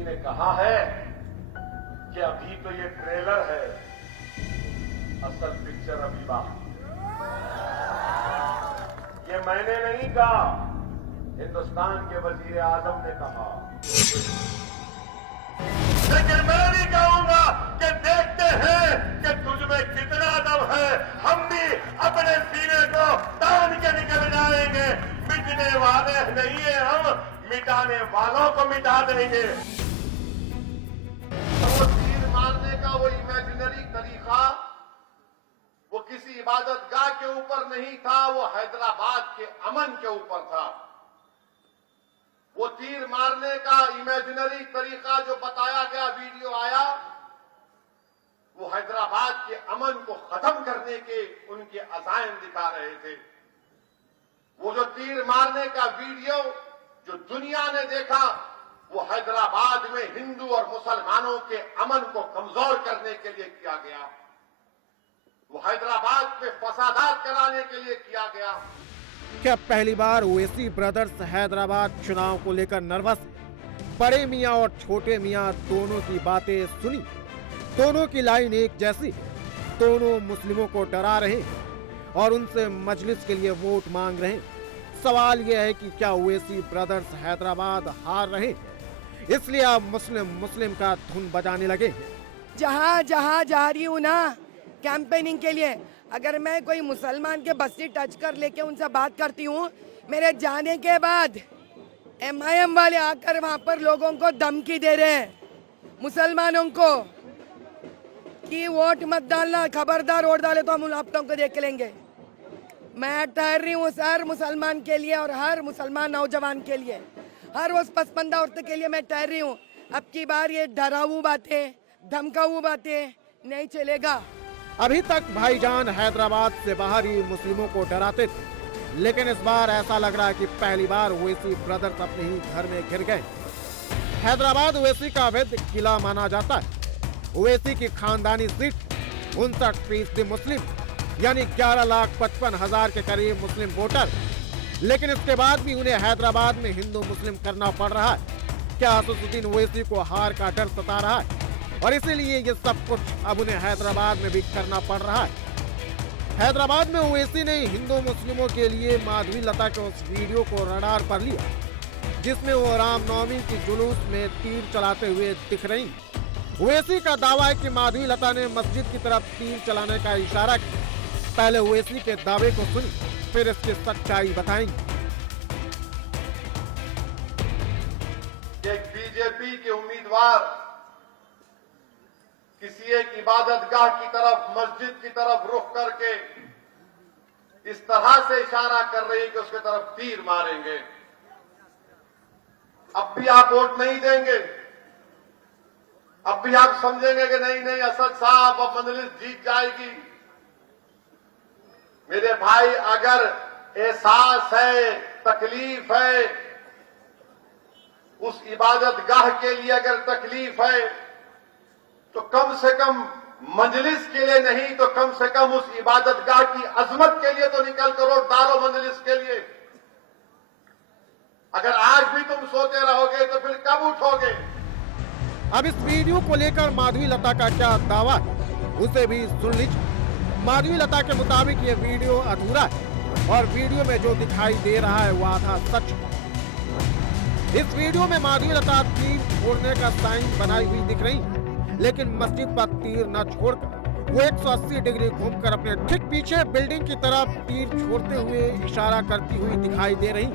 किसी ने कहा है कि अभी तो ये ट्रेलर है, असल पिक्चर अभी बाकी है। ये मैंने नहीं कहा, हिंदुस्तान के वजीर आजम ने कहा। लेकिन मैं नहीं कहूंगा कि देखते हैं कि तुझमें कितना दम है, हम भी अपने सीने को तान के निकल जाएंगे। मिटने वाले नहीं है हम, मिटाने वालों को मिटा देंगे। वो तीर मारने का वो इमेजिनरी तरीका वो किसी इबादतगाह के ऊपर नहीं था, वो हैदराबाद के अमन के ऊपर था। वो तीर मारने का इमेजिनरी तरीका जो बताया गया, वीडियो आया, वो हैदराबाद के अमन को खत्म करने के उनके अज़ाइम दिखा रहे थे। वो जो तीर मारने का वीडियो जो दुनिया ने देखा, वो हैदराबाद में हिंदू और मुसलमानों के अमन को कमजोर करने के लिए किया गया। वो हैदराबाद में फसादात कराने के लिए किया गया। क्या पहली बार ओवैसी ब्रदर्स हैदराबाद चुनाव को लेकर नर्वस? बड़े मियां और छोटे मियां दोनों की बातें सुनी, दोनों की लाइन एक जैसी, दोनों मुस्लिमों को डरा रहे और उनसे मजलिस के लिए वोट मांग रहे। सवाल यह है कि क्या ओवैसी ब्रदर्स हैदराबाद हार रहे, इसलिए अब मुस्लिम का धुन बजाने लगे। जहाँ जहाँ जा रही हूँ ना कैंपेनिंग के लिए, अगर मैं कोई मुसलमान के बस्ती टच कर लेके उनसे बात करती हूँ, मेरे जाने के बाद MIM वाले आकर वहाँ पर लोगों को धमकी दे रहे हैं, मुसलमानों को, कि वोट मत डालना, खबरदार वोट डाले तो हम आप लोगों को देख लेंगे। मैं ठहर रही हूँ हर मुसलमान के लिए और हर मुसलमान नौजवान के लिए, हर उस पसमंदा औरत के लिए मैं ठहर रही हूँ। अब की बार ये डराऊ बातें, धमकाऊ बातें नहीं चलेगा। अभी तक भाईजान हैदराबाद से बाहर ही मुस्लिमों को डराते थे, लेकिन इस बार ऐसा लग रहा है कि पहली बार ओवैसी ब्रदर्स अपने ही घर में घिर गए। हैदराबाद ओवैसी का अवैध किला माना जाता है। ओवैसी की खानदानी सीट 59% मुस्लिम, यानी 11,55,000 के करीब मुस्लिम वोटर, लेकिन इसके बाद भी उन्हें हैदराबाद में हिंदू मुस्लिम करना पड़ रहा है। क्या असदुद्दीन ओवैसी को हार का डर सता रहा है और इसीलिए ये सब कुछ अब उन्हें हैदराबाद में भी करना पड़ रहा है? हैदराबाद में ओवैसी ने हिंदू मुस्लिमों के लिए माधवी लता के उस वीडियो को रडार पर लिया जिसमें वो रामनवमी की जुलूस में तीर चलाते हुए दिख रही। ओवैसी का दावा है कि माधवी लता ने मस्जिद की तरफ तीर चलाने का इशारा किया। पहले ओवैसी के दावे को सुनी, फिर इसकी सच्चाई बताएंगे। एक बीजेपी के उम्मीदवार किसी एक इबादतगाह की तरफ, मस्जिद की तरफ रुख करके इस तरह से इशारा कर रही है कि उसके तरफ तीर मारेंगे। अब भी आप वोट नहीं देंगे, अब भी आप समझेंगे कि नहीं नहीं असद साहब अब मजलिस जीत जाएगी। मेरे भाई, अगर एहसास है, तकलीफ है, उस इबादतगाह के लिए अगर तकलीफ है, तो कम से कम मजलिस के लिए नहीं तो कम से कम उस इबादतगाह की अजमत के लिए तो निकल कर वोट डालो मजलिस के लिए। अगर आज भी तुम सोते रहोगे तो फिर कब उठोगे? अब इस वीडियो को लेकर माधवी लता का क्या दावा है, उसे भी सुन लीजिए। माधवी लता के मुताबिक ये वीडियो अधूरा है और वीडियो में जो दिखाई दे रहा है वो आधा सच है। इस वीडियो में माधवी लता तीर छोड़ने का साइन बनाई हुई दिख रही, लेकिन मस्जिद पर तीर न छोड़कर वो 180 डिग्री घूमकर अपने ठीक पीछे बिल्डिंग की तरफ तीर छोड़ते हुए इशारा करती हुई दिखाई दे रही।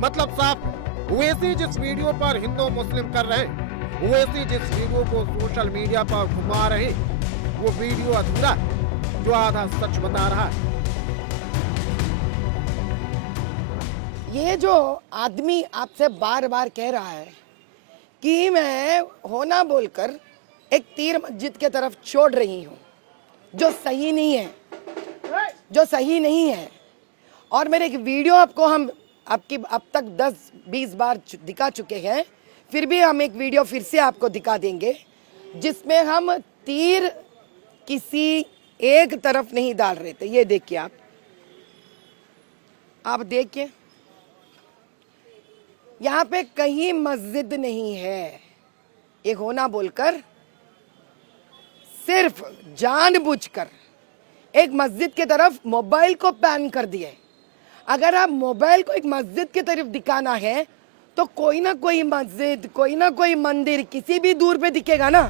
मतलब साफ, ओवैसी जिस वीडियो पर हिंदू मुस्लिम कर रहे, ओवैसी जिस वीडियो को सोशल मीडिया पर घुमा रहे, वो वीडियो अधूरा जो आधा सच बता रहा है। ये जो आदमी आपसे बार बार कह रहा है कि मैं होना बोलकर एक तीर मस्जिद के तरफ छोड़ रही हूँ, जो सही नहीं है, जो सही नहीं है। और मेरे एक वीडियो आपको हम अब तक 10-20 बार दिखा चुके हैं, फिर भी हम एक वीडियो फिर से आपको दिखा देंगे जिसमें हम तीर किसी एक तरफ नहीं डाल रहे थे। ये देखिए, आप देखिए, यहाँ पे कहीं मस्जिद नहीं है, एक होना बोलकर सिर्फ जानबूझकर एक मस्जिद की तरफ मोबाइल को पैन कर दिए। अगर आप मोबाइल को एक मस्जिद की तरफ दिखाना है तो कोई ना कोई मस्जिद, कोई ना कोई मंदिर किसी भी दूर पे दिखेगा ना।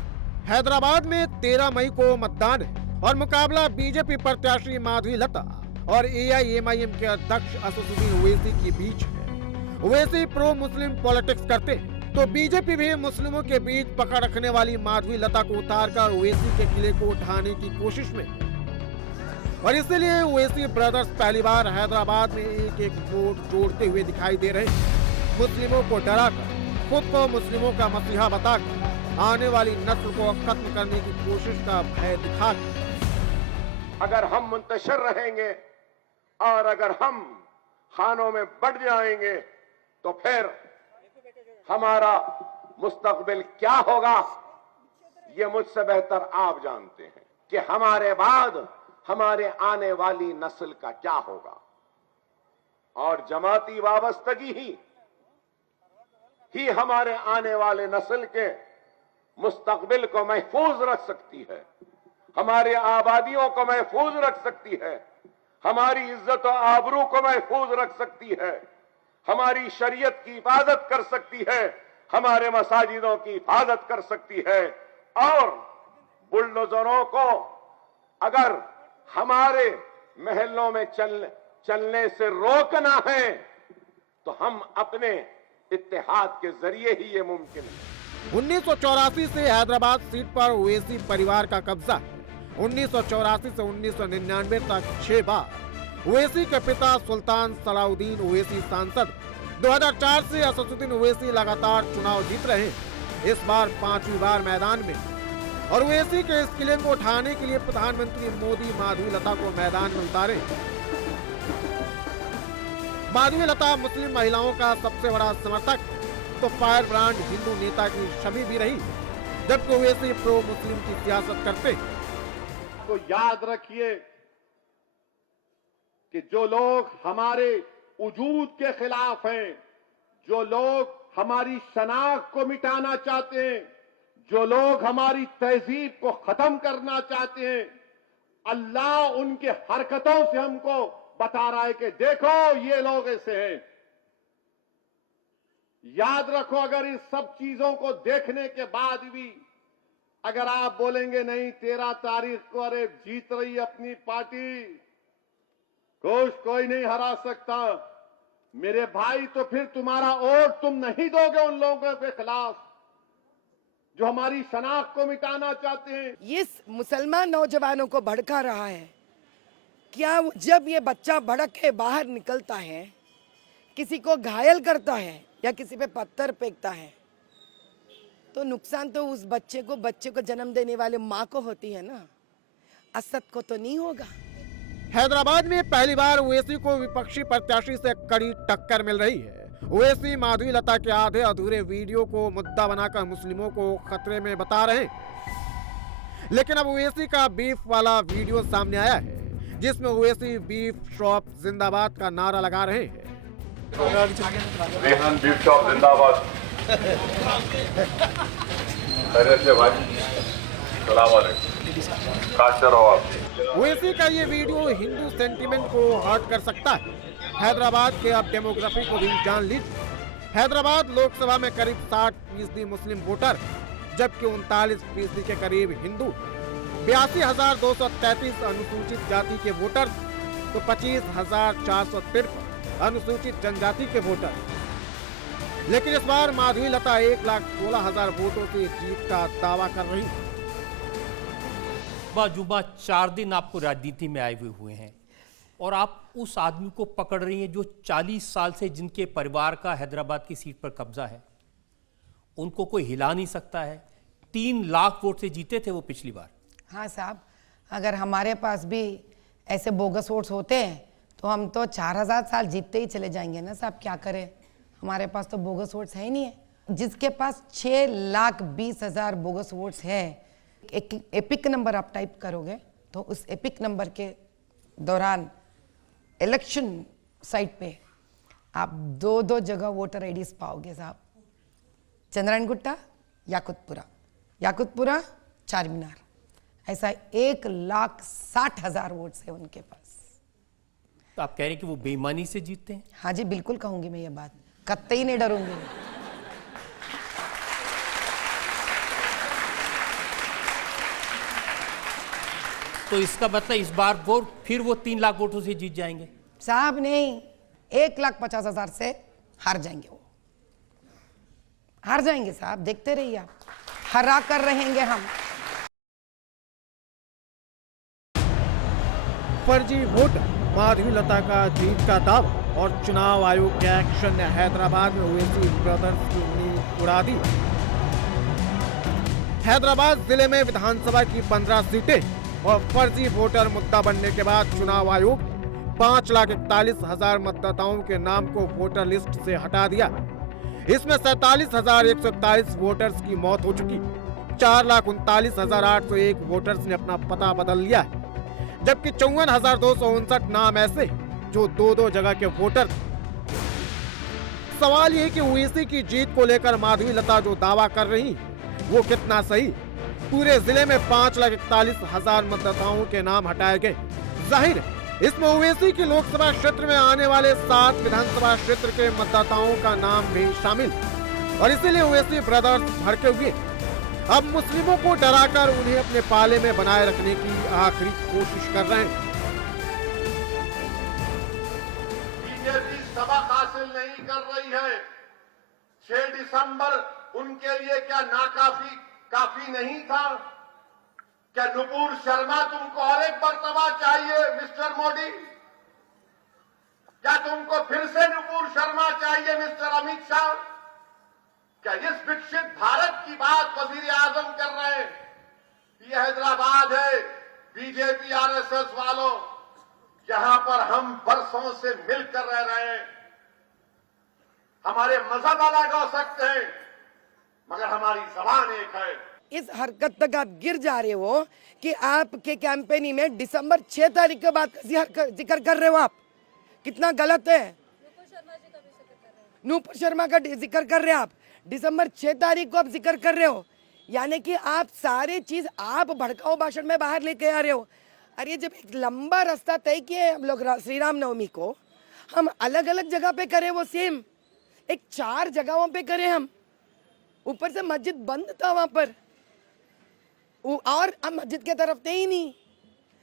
हैदराबाद में 13 मई को मतदान है और मुकाबला बीजेपी प्रत्याशी माधवी लता और AIMIM के अध्यक्ष असदुद्दीन ओवैसी के बीच है। ओवैसी प्रो मुस्लिम पॉलिटिक्स करते हैं तो बीजेपी भी मुस्लिमों के बीच पकड़ रखने वाली माधवी लता को उतारकर ओवैसी के किले को उठाने की कोशिश में है। और इसलिए ओवैसी ब्रदर्स पहली बार हैदराबाद में एक एक वोट जोड़ते हुए दिखाई दे रहे हैं। मुस्लिमों को डराकर, खुद को मुस्लिमों का मसीहा बताकर आने वाली नस्ल को खत्म करने की कोशिश का भय दिखाकर अगर हम मुंतशिर रहेंगे और अगर हम खानों में बढ़ जाएंगे तो फिर हमारा मुस्तकबिल क्या होगा, ये मुझसे बेहतर आप जानते हैं कि हमारे बाद हमारे आने वाली नस्ल का क्या होगा। और जमाती वाबस्तगी ही हमारे आने वाले नस्ल के मुस्तकबिल को महफूज रख सकती है, हमारे आबादियों को महफूज रख सकती है, हमारी इज्जत और आबरू को महफूज रख सकती है, हमारी शरीयत की हिफाजत कर सकती है, हमारे मसाजिदों की हिफाजत कर सकती है। और बुलडोजरों को अगर हमारे महलों में चलने से रोकना है तो हम अपने इत्तेहाद के जरिए ही ये मुमकिन है। 1984 से हैदराबाद सीट पर ओवैसी परिवार का कब्जा है। 1984 से 1999 तक 6 बार ओवैसी के पिता सुल्तान सलाउद्दीन ओवैसी सांसद। 2004 से असदुद्दीन ओवैसी लगातार चुनाव जीत रहे हैं। इस बार 5वीं बार मैदान में और ओवैसी के इस किले को उठाने के लिए प्रधानमंत्री मोदी माधवी लता को मैदान में उतारे। माधवी लता मुस्लिम महिलाओं का सबसे बड़ा समर्थक तो फायर ब्रांड हिंदू नेता की छवि भी रही, जबकि ओवैसी प्रो मुस्लिम की सियासत करते। तो याद रखिए कि जो लोग हमारे वजूद के खिलाफ हैं, जो लोग हमारी शनाख्त को मिटाना चाहते हैं, जो लोग हमारी तहजीब को खत्म करना चाहते हैं, अल्लाह उनके हरकतों से हमको बता रहा है कि देखो ये लोग ऐसे हैं। याद रखो, अगर इस सब चीजों को देखने के बाद भी अगर आप बोलेंगे नहीं 13 तारीख को अरे जीत रही अपनी पार्टी, कोई नहीं हरा सकता, मेरे भाई, तो फिर तुम्हारा वोट तुम नहीं दोगे उन लोगों के खिलाफ जो हमारी शनाख्त को मिटाना चाहते हैं। ये मुसलमान नौजवानों को भड़का रहा है। क्या जब ये बच्चा भड़क के बाहर निकलता है, किसी को घायल करता है या किसी पे पत्थर फेंकता है, तो नुकसान तो उस बच्चे को जन्म देने वाले माँ को होती है ना, असद को तो नहीं होगा। हैदराबाद में पहली बार ओवैसी को विपक्षी प्रत्याशी से कड़ी टक्कर मिल रही है। ओवैसी माधवी लता के आधे अधूरे वीडियो को मुद्दा बनाकर मुस्लिमों को खतरे में बता रहे हैं। लेकिन अब ओवैसी का बीफ वाला वीडियो सामने आया है, जिसमें ओवैसी बीफ शॉप जिंदाबाद का नारा लगा रहे हैं। रेहान बीफ शॉप जिंदाबाद। से भाई सलाम अलैकुम। ओवैसी का ये वीडियो हिंदू सेंटीमेंट को हर्ट कर सकता है। हैदराबाद के अब डेमोग्राफी को भी जान लीजिए। हैदराबाद लोकसभा में करीब 60% मुस्लिम वोटर, जबकि 39% के करीब हिंदू, 82,233 अनुसूचित जाति के वोटर तो 25,453 अनुसूचित जनजाति के वोटर। लेकिन इस बार माधवी लता 1,16,000 वोटों से जीत का दावा कर रही है। जुबा 4 दिन आपको राजनीति में आए हुए हैं और आप उस आदमी को पकड़ रही हैं जो 40 साल से जिनके परिवार का हैदराबाद की सीट पर कब्जा है, उनको कोई हिला नहीं सकता है। 3 लाख वोट से जीते थे वो पिछली बार। हाँ साहब, अगर हमारे पास भी ऐसे बोगस वोट्स होते हैं तो हम तो 4,000 साल जीतते ही चले जाएंगे ना साहब। क्या करें, हमारे पास तो बोगस वोट्स है ही नहीं है। जिसके पास 6,20,000 बोगस वोट्स है, एक एपिक नंबर आप टाइप करोगे तो उस एपिक नंबर के दौरान इलेक्शन साइट पे आप 2-2 जगह वोटर आईडीज पाओगे साहब, चंद्रायण गुट्टा, याकुतपुरा, चार मीनार, ऐसा 1,60,000 वोट्स है उनके पास। तो आप कह रहे हैं कि वो बेईमानी से जीतते हैं? हाँ जी, बिल्कुल कहूंगी मैं ये बात, कतई नहीं डरूंगी। तो इसका मतलब इस बार फिर वो 3 लाख वोटों से जीत जाएंगे? साहब नहीं, 1,50,000 से हार जाएंगे, वो हार जाएंगे साहब, देखते रहिए आप, हरा कर रहेंगे हम। फर्जी वोट, माधवीलता का जीत का दावा और चुनाव आयोग के एक्शन ने हैदराबाद में ओवैसी ब्रदर्स की नींद उड़ा दी। हैदराबाद जिले में विधानसभा की 15 सीटें और फर्जी वोटर मुद्दा बनने के बाद चुनाव आयोग 5,41,000 मतदाताओं के नाम को वोटर लिस्ट से हटा दिया। इसमें 47,141 वोटर्स की मौत हो चुकी, 4,39,801 वोटर्स ने अपना पता बदल लिया है, जबकि 54,259 नाम ऐसे जो 2-2 जगह के वोटर थे। सवाल ये कि ओवैसी की जीत को लेकर माधवीलता जो दावा कर रही वो कितना सही? पूरे जिले में 5,41,000 मतदाताओं के नाम हटाए गए। जाहिर है इसमें ओवैसी की लोकसभा क्षेत्र में आने वाले 7 विधानसभा क्षेत्र के मतदाताओं का नाम भी शामिल, और इसीलिए ओवैसी ब्रदर्स भड़के हुए अब मुस्लिमों को डराकर उन्हें अपने पाले में बनाए रखने की आखिरी कोशिश कर रहे हैं। बीजेपी सबक हासिल नहीं कर रही है। 6 दिसंबर उनके लिए क्या काफी नहीं था? क्या नुपुर शर्मा तुमको और एक मर्तबा चाहिए मिस्टर मोदी? क्या तुमको फिर से नुपुर शर्मा चाहिए मिस्टर अमित शाह? क्या इस विकसित भारत की बात वजीर आजम कर रहे हैं? ये हैदराबाद है बीजेपी आरएसएस वालों, जहां पर हम बरसों से मिलकर रह रहे हैं। हमारे मजहब अलग हो सकते हैं मगर हमारी जबान एक है। इस हरकत तक आप गिर जा रहे हो कि आपके कैंपेनिंग में दिसंबर 6 तारीख के बाद जिक्र कर रहे हो आप, कितना गलत है। नूपुर शर्मा का जिक्र कर रहे हो आप, दिसंबर 6 तारीख को आप जिक्र कर रहे हो, यानी कि आप सारे चीज आप भड़काऊ भाषण में बाहर लेके आ रहे हो। अरे जब एक लंबा रास्ता तय किए हम लोग श्री राम नवमी को, हम अलग अलग जगह पे करें, वो सेम एक 4 जगहों पे करें हम, ऊपर से मस्जिद बंद था वहां पर, और हम मस्जिद के तरफ थे ही नहीं।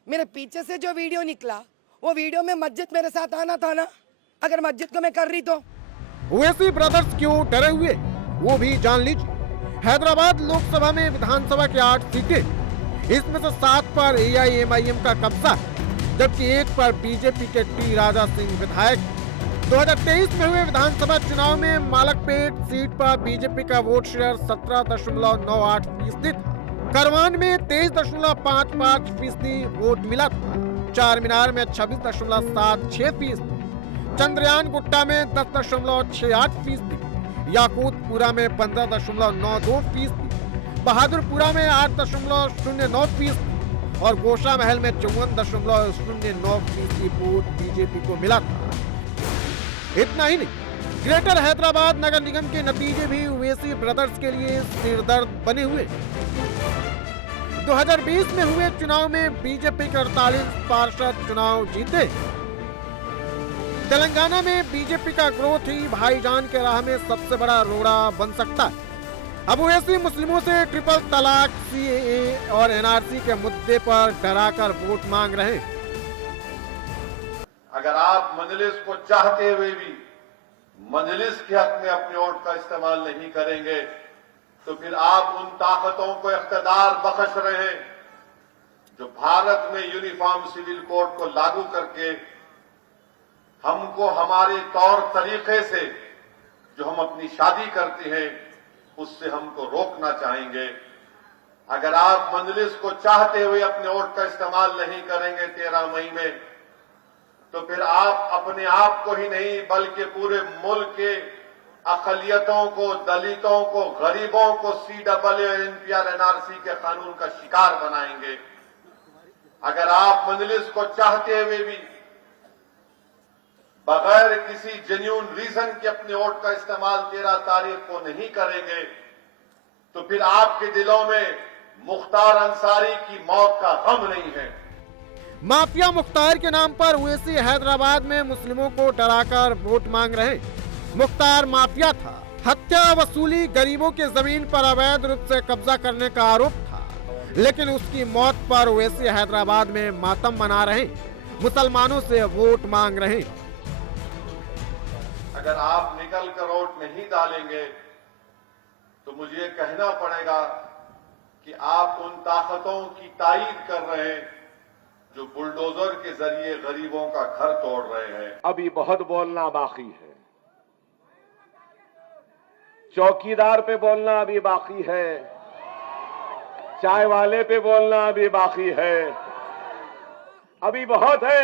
मेरे पीछे से जो वीडियो निकला वो वीडियो में मस्जिद मेरे साथ आना था ना, अगर मस्जिद को मैं कर रही तो। ओवैसी ब्रदर्स क्यों डरे हुए वो भी जान लीजिए। हैदराबाद लोकसभा में विधानसभा की 8 सीटें, इसमें से 7 पर AIMIM का कब्जा, जबकि 1 पर बीजेपी के टी राजा सिंह विधायक। 2023 में हुए विधानसभा चुनाव में मालकपेट सीट पर बीजेपी का वोट शेयर 17.98% था। करवान में 23.55% वोट मिला था। चार मीनार में 26.76%, चंद्रयान गुट्टा में 10.68%, याकूतपुरा में 15.92%, बहादुरपुरा में 8.09% और गोशा महल में 54.09% वोट बीजेपी को मिला था। इतना ही नहीं, ग्रेटर हैदराबाद नगर निगम के नतीजे भी ओवैसी ब्रदर्स के लिए सिरदर्द बने हुए। 2020 में हुए चुनाव में बीजेपी के 48 पार्षद चुनाव जीते। तेलंगाना में बीजेपी का ग्रोथ ही भाईजान के राह में सबसे बड़ा रोड़ा बन सकता है। अब ओवैसी मुस्लिमों से ट्रिपल तलाक, CAA और NRC के मुद्दे पर डराकर वोट मांग रहे हैं। अगर आप मजलिस को चाहते हुए भी मजलिस के हक में अपने वोट का इस्तेमाल नहीं करेंगे तो फिर आप उन ताकतों को इख्तियार बख्श रहे हैं जो भारत में यूनिफॉर्म सिविल कोड को लागू करके हमको हमारे तौर तरीके से जो हम अपनी शादी करते हैं उससे हमको रोकना चाहेंगे। अगर आप मजलिस को चाहते हुए अपने वोट का इस्तेमाल नहीं करेंगे 13 मई में, तो फिर आप अपने आप को ही नहीं बल्कि पूरे मुल्क के अकलियतों को, दलितों को, गरीबों को CAA, NPR, NRC के कानून का शिकार बनाएंगे। अगर आप मजलिस को चाहते हुए भी बगैर किसी जेन्युइन रीजन के अपने वोट का इस्तेमाल 13 तारीख को नहीं करेंगे तो फिर आपके दिलों में मुख्तार अंसारी की मौत का गम नहीं है। माफिया मुख्तार के नाम पर ओवैसी हैदराबाद में मुस्लिमों को डराकर वोट मांग रहे। मुख्तार माफिया था, हत्या वसूली, गरीबों की जमीन पर अवैध रूप से कब्जा करने का आरोप था, लेकिन उसकी मौत पर ओवैसी हैदराबाद में मातम मना रहे, मुसलमानों से वोट मांग रहे। अगर आप निकल कर वोट नहीं डालेंगे तो मुझे कहना पड़ेगा कि आप उन ताकतों की तायीद कर रहे हैं जो बुलडोजर के जरिए गरीबों का घर तोड़ रहे हैं। अभी बहुत बोलना बाकी है, चौकीदार पे बोलना अभी बाकी है, चाय वाले पे बोलना अभी बाकी है, अभी बहुत है।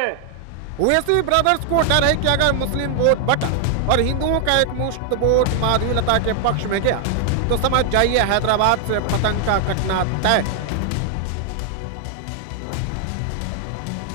ओवैसी ब्रदर्स को डर है कि अगर मुस्लिम वोट बटा और हिंदुओं का एक मुश्त वोट माधवीलता के पक्ष में गया तो समझ जाइए हैदराबाद से पतंग का कटना तय।